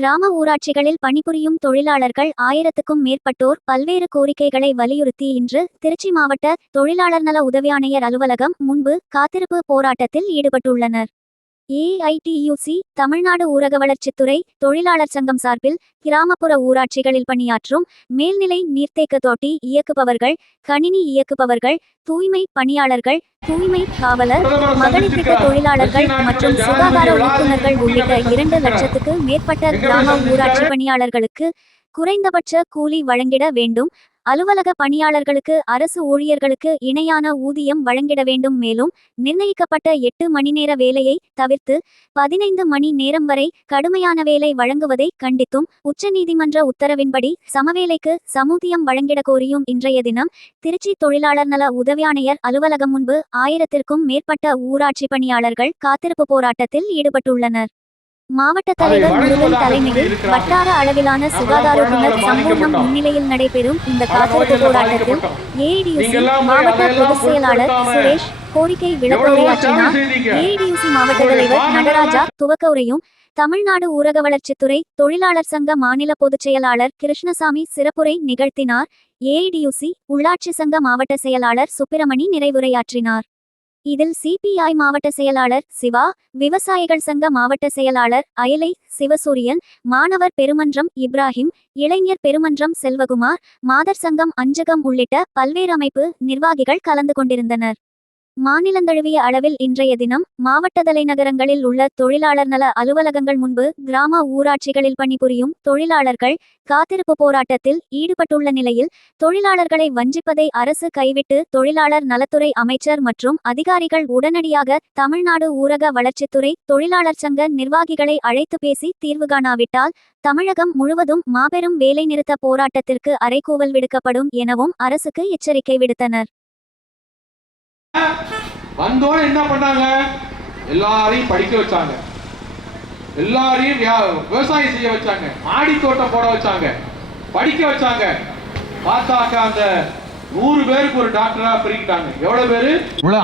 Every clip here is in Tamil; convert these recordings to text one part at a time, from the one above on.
கிராம ஊராட்சிகளில் பணிபுரியும் தொழிலாளர்கள் 1000க்கும் மேற்பட்டோர் பல்வேறு கோரிக்கைகளை வலியுறுத்தி இன்று திருச்சி மாவட்ட தொழிலாளர் நல உதவி ஆணையர் அலுவலகம் முன்பு காத்திருப்பு போராட்டத்தில் ஈடுபட்டுள்ளனர். ஏஐடியூசி தமிழ்நாடு ஊரக வளர்ச்சித்துறை தொழிலாளர் சங்கம் சார்பில் கிராமப்புற ஊராட்சிகளில் பணியாற்றும் மேல்நிலை நீர்த்தேக்க தொட்டி இயக்குபவர்கள், கணினி இயக்குபவர்கள், தூய்மை பணியாளர்கள், தூய்மை காவலர், மகளிர் திட்ட தொழிலாளர்கள் மற்றும் சுகாதார ஊக்குநர்கள் உள்ளிட்ட 2 லட்சத்துக்கு மேற்பட்ட கிராம ஊராட்சி பணியாளர்களுக்கு குறைந்தபட்ச கூலி வழங்கிட வேண்டும். அலுவலக பணியாளர்களுக்கு அரசு ஊழியர்களுக்கு இணையான ஊதியம் வழங்கிட வேண்டும். மேலும் நிர்ணயிக்கப்பட்ட 8 மணி நேர வேலையை தவிர்த்து 15 மணி நேரம் வரை கடுமையான வேலை வழங்குவதை கண்டித்தும் உச்சநீதிமன்ற உத்தரவின்படி சமவேலைக்கு சமூதியம் வழங்கிட கோரியும் இன்றைய தினம் திருச்சி தொழிலாளர் நல உதவி ஆணையர் அலுவலகம் முன்பு 1000க்கும் மேற்பட்ட ஊராட்சி பணியாளர்கள் காத்திருப்பு போராட்டத்தில் ஈடுபட்டுள்ளனர். மாவட்ட தலைவர் முருகன் தலைமையில் வட்டார அளவிலான சுகாதாரோட்டுநர் சம்பூர்ணம் முன்னிலையில் நடைபெறும் இந்த காத்திருப்பு போராட்டத்தில் ஏஐடியூசி மாவட்ட பொதுச் செயலாளர் சுரேஷ் கோரிக்கை விளக்க உரையாற்றினார். ஏஐடியூசி மாவட்ட தலைவர் நடராஜா துவக்க உரையும், தமிழ்நாடு ஊரக வளர்ச்சித்துறை தொழிலாளர் சங்க மாநில பொதுச் செயலாளர் கிருஷ்ணசாமி சிறப்புரை நிகழ்த்தினார். ஏஐடியூசி உள்ளாட்சி சங்க மாவட்ட செயலாளர் சுப்பிரமணி நிறைவுரையாற்றினார். இதில் சிபிஐ மாவட்ட செயலாளர் சிவா, விவசாயிகள் சங்க மாவட்ட செயலாளர் அயலை சிவசூரியன், மாணவர் பெருமன்றம் இப்ராஹிம், இளைஞர் பெருமன்றம் செல்வகுமார், மாதர் சங்கம் அஞ்சகம் உள்ளிட்ட பல்வேறு அமைப்பு நிர்வாகிகள் கலந்து கொண்டிருந்தனர். மாநிலந்தழுவிய அளவில் இன்றைய தினம் மாவட்ட தலைநகரங்களில் உள்ள தொழிலாளர் நல அலுவலகங்கள் முன்பு கிராம ஊராட்சிகளில் பணிபுரியும் தொழிலாளர்கள் காத்திருப்பு போராட்டத்தில் ஈடுபட்டுள்ள நிலையில் தொழிலாளர்களை வஞ்சிப்பதை அரசு கைவிட்டு தொழிலாளர் நலத்துறை அமைச்சர் மற்றும் அதிகாரிகள் உடனடியாக தமிழ்நாடு ஊரக வளர்ச்சித்துறை தொழிலாளர் சங்க நிர்வாகிகளை அழைத்து பேசி தீர்வு காணாவிட்டால் தமிழகம் முழுவதும் மாபெரும் வேலைநிறுத்த போராட்டத்திற்கு அறைகூவல் விடுக்கப்படும் எனவும் அரசுக்கு எச்சரிக்கை விடுத்தனர். வந்தோட என்ன பண்ணாங்க? எல்லாரையும் படிக்க வச்சாங்க, எல்லாரையும் விவசாயம் செய்ய வச்சாங்க, மாடி தோட்டம் போட வச்சாங்க, படிக்க வச்சாங்க. பார்த்தாக்க அந்த 100 பேருக்கு ஒரு டாக்டரா பிரிக்கிட்டாங்க. எவ்வளவு பேரு?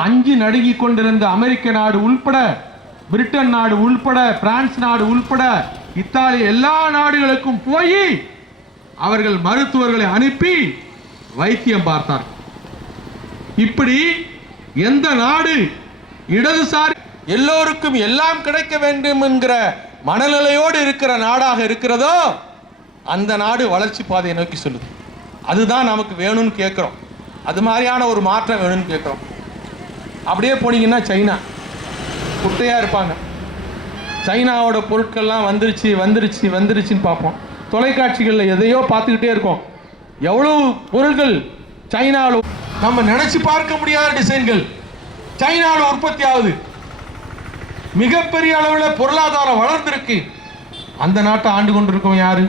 5 நடுங்கி கொண்டிருந்த அமெரிக்க நாடு உள்பட, பிரிட்டன் நாடு உள்பட, பிரான்ஸ் நாடு உள்பட, இத்தாலி எல்லா நாடுகளுக்கும் போய் அவர்கள் மருத்துவர்களை அனுப்பி வைத்தியம் பார்த்தார். இப்படி எந்த நாடு இடதுசாரி எல்லோருக்கும் எல்லாம் கிடைக்க வேண்டும் என்கிற மனநிலையோடு இருக்கிற நாடாக இருக்கிறதோ அந்த நாடு வளர்ச்சி பாதையை நோக்கி சொல்லுது. அதுதான் நமக்கு வேணும்னு கேட்குறோம். அது மாதிரியான ஒரு மாற்றம் வேணும்னு கேட்குறோம். அப்படியே போனீங்கன்னா சைனா குட்டையாக இருப்பாங்க. சைனாவோட பொருட்கள்லாம் வந்துருச்சு வந்துருச்சு வந்துருச்சுன்னு பார்ப்போம். தொலைக்காட்சிகளில் எதையோ பார்த்துக்கிட்டே இருக்கோம். எவ்வளவு பொருட்கள் சைனாவில் நம்ம நினைச்சு பார்க்க முடியாத டிசைன்கள் சைனாவில் உற்பத்தி ஆகுது. மிகப்பெரிய அளவில் பொருளாதாரம் வளர்ந்திருக்கு. அந்த நாட்டை ஆண்டு கொண்டிருக்கோம் யாரு?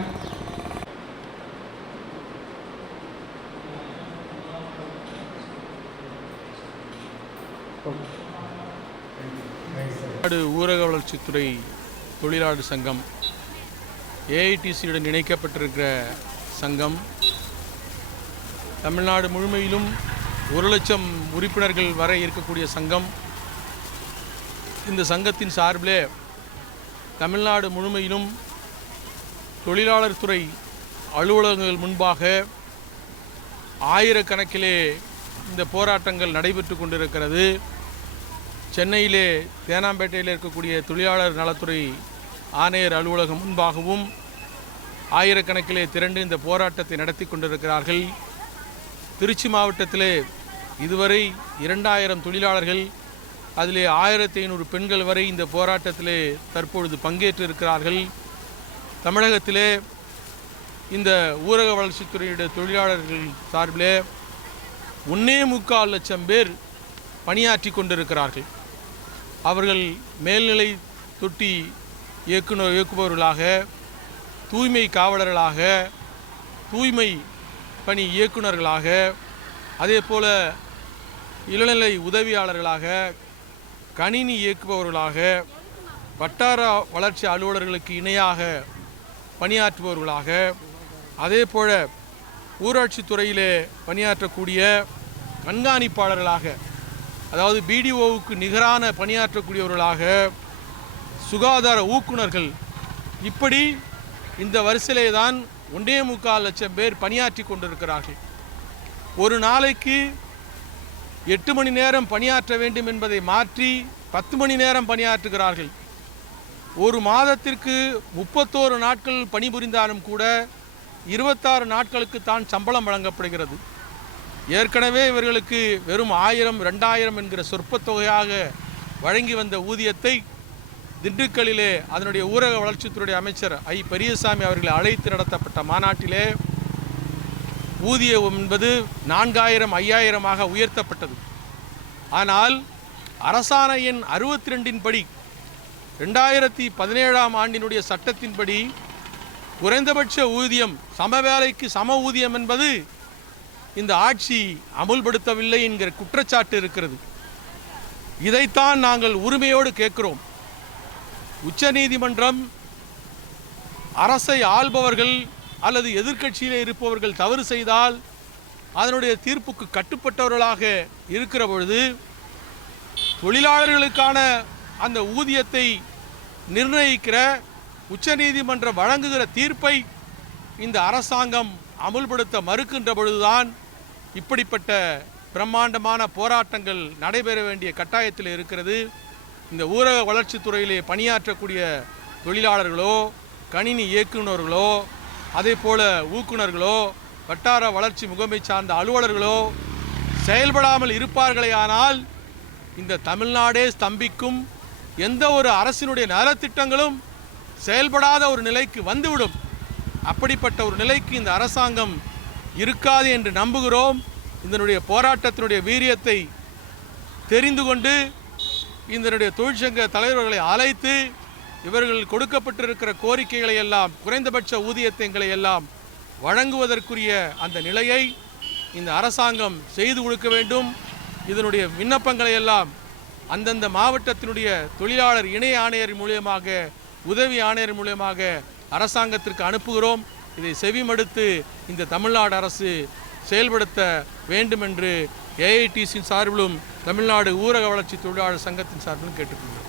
ஊரக வளர்ச்சித்துறை தொழிலாளர் சங்கம் ஏஐடிசியுடன் இணைக்கப்பட்டிருக்கிற சங்கம் தமிழ்நாடு முழுமையிலும் 1 லட்சம் உறுப்பினர்கள் வரை இருக்கக்கூடிய சங்கம். இந்த சங்கத்தின் சார்பிலே தமிழ்நாடு முழுமையிலும் தொழிலாளர் துறை அலுவலகங்கள் முன்பாக ஆயிரக்கணக்கிலே இந்த போராட்டங்கள் நடைபெற்று கொண்டிருக்கிறது. சென்னையிலே தேனாம்பேட்டையில் இருக்கக்கூடிய தொழிலாளர் நலத்துறை ஆணையர் அலுவலகம் முன்பாகவும் ஆயிரக்கணக்கிலே திரண்டு இந்த போராட்டத்தை நடத்தி கொண்டிருக்கிறார்கள். திருச்சி மாவட்டத்திலே இதுவரை 2000 தொழிலாளர்கள், அதிலே 1500 பெண்கள் வரை இந்த போராட்டத்திலே தற்பொழுது பங்கேற்று இருக்கிறார்கள். தமிழகத்திலே இந்த ஊரக வளர்ச்சித்துறையுடைய தொழிலாளர்கள் சார்பிலே 1.25 லட்சம் பேர் பணியாற்றி கொண்டிருக்கிறார்கள். அவர்கள் மேல்நிலை தொட்டி இயக்குபவர்களாக, தூய்மை காவலர்களாக, தூய்மை பணி இயக்குநர்களாக, அதே போல் இளநிலை உதவியாளர்களாக, கணினி இயக்குபவர்களாக, வட்டார வளர்ச்சி அலுவலர்களுக்கு இணையாக பணியாற்றுபவர்களாக, அதே போல் ஊராட்சி துறையிலே பணியாற்றக்கூடிய கண்காணிப்பாளர்களாக, அதாவது பிடிஓவுக்கு நிகரான பணியாற்றக்கூடியவர்களாக, சுகாதார ஊக்குநர்கள், இப்படி இந்த வரிசையிலே தான் 1.25 லட்சம் பேர் பணியாற்றி கொண்டிருக்கிறார்கள். ஒரு நாளைக்கு 8 மணி நேரம் பணியாற்ற வேண்டும் என்பதை மாற்றி 10 மணி நேரம் பணியாற்றுகிறார்கள். ஒரு மாதத்திற்கு 31 நாட்கள் பணிபுரிந்தாலும் கூட 26 நாட்களுக்கு தான் சம்பளம் வழங்கப்படுகிறது. ஏற்கனவே இவர்களுக்கு வெறும் 1000, 2000 என்கிற சொற்ப தொகையாக வழங்கி வந்த ஊதியத்தை திண்டுக்கல்லிலே அதனுடைய ஊரக வளர்ச்சித்துறை அமைச்சர் ஐ பெரியசாமி அவர்களை அழைத்து நடத்தப்பட்ட மாநாட்டிலே ஊதியம் என்பது 4000, 5000 உயர்த்தப்பட்டது. ஆனால் அரசாணை எண் 62 படி 2017 ஆண்டினுடைய சட்டத்தின்படி குறைந்தபட்ச ஊதியம் சம வேலைக்கு சம ஊதியம் என்பது இந்த ஆட்சி அமுல்படுத்தவில்லை என்கிற குற்றச்சாட்டு இருக்கிறது. இதைத்தான் நாங்கள் உரிமையோடு கேட்கிறோம். உச்சநீதிமன்றம் அரசை ஆள்பவர்கள் அல்லது எதிர்க்கட்சியிலே இருப்பவர்கள் தவறு செய்தால் அதனுடைய தீர்ப்புக்கு கட்டுப்பட்டவர்களாக இருக்கிற பொழுது தொழிலாளர்களுக்கான அந்த ஊதியத்தை நிர்ணயிக்கிற உச்சநீதிமன்றம் வழங்குகிற தீர்ப்பை இந்த அரசாங்கம் அமுல்படுத்த மறுக்கின்ற பொழுதுதான் இப்படிப்பட்ட பிரம்மாண்டமான போராட்டங்கள் நடைபெற வேண்டிய கட்டாயத்தில் இருக்கிறது. இந்த ஊரக வளர்ச்சித்துறையிலே பணியாற்றக்கூடிய தொழிலாளர்களோ, கணினி இயக்குநர்களோ, அதே போல ஊக்குநர்களோ, வட்டார வளர்ச்சி முகமை சார்ந்த அலுவலர்களோ செயல்படாமல் இருப்பார்களே ஆனால் இந்த தமிழ்நாடே ஸ்தம்பிக்கும். எந்த ஒரு அரசினுடைய நலத்திட்டங்களும் செயல்படாத ஒரு நிலைக்கு வந்துவிடும். அப்படிப்பட்ட ஒரு நிலைக்கு இந்த அரசாங்கம் இருக்காது என்று நம்புகிறோம். இதனுடைய போராட்டத்தினுடைய வீரியத்தை தெரிந்து கொண்டு இதனுடைய தொழிற்சங்க தலைவர்களை அழைத்து இவர்கள் கொடுக்கப்பட்டிருக்கிற கோரிக்கைகளை எல்லாம், குறைந்தபட்ச ஊதியங்களை எல்லாம் வழங்குவதற்குரிய அந்த நிலையை இந்த அரசாங்கம் செய்து கொடுக்க வேண்டும். இதனுடைய விண்ணப்பங்களை எல்லாம் அந்தந்த மாவட்டத்தினுடைய தொழிலாளர் இணை ஆணையர் மூலியமாக, உதவி ஆணையர் மூலியமாக அரசாங்கத்திற்கு அனுப்புகிறோம். இதை செவிமடுத்து இந்த தமிழ்நாடு அரசு செயல்படுத்த வேண்டும் என்று ஏஐடிசி சார்பிலும் தமிழ்நாடு ஊரக வளர்ச்சி தொழிலாளர் சங்கத்தின் சார்பிலும் கேட்டுக்கொள்கிறோம்.